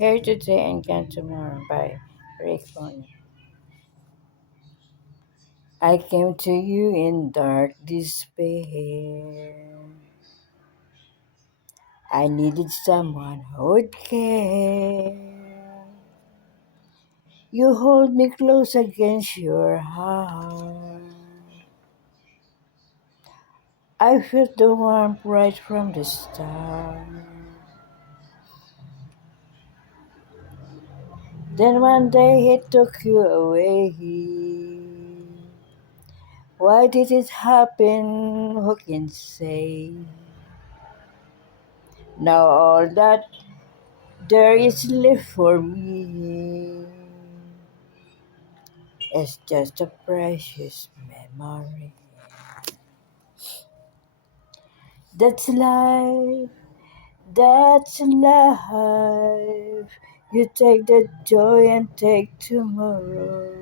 Here today and gone tomorrow by Rick Bonnie. I came to you in dark despair. I needed someone who would care. You hold me close against your heart. I felt the warmth right from the start. Then one day he took you away. Why did it happen? Who can say? Now all that there is left for me is just a precious memory. That's life, that's life. You take the joy and take tomorrow.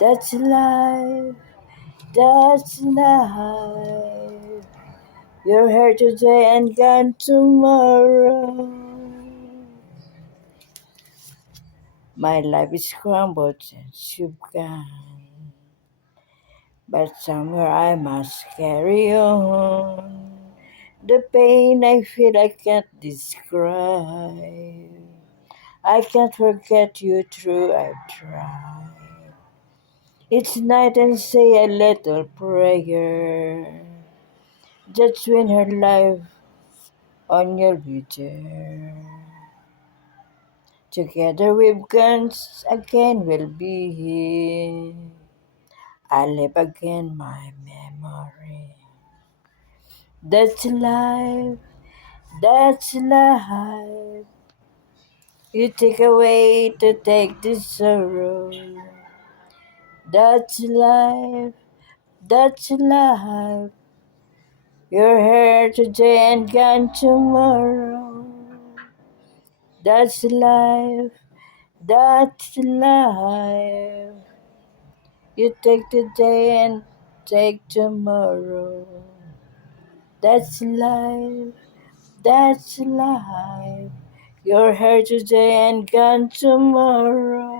That's life, that's life. You're here today and gone tomorrow. My life is crumbled since you've gone, but somewhere I must carry on. The pain I feel I can't describe. I can't forget you true, I've tried. Each night and say a little prayer. That's when her life on you'll be there. Together with guns again we'll be here. I live again my memory. That's life, that's life. You take away to take the sorrow. That's life, that's life. You're here today and gone tomorrow. That's life, that's life. You take today and take tomorrow. That's life, that's life. You're here today and gone tomorrow.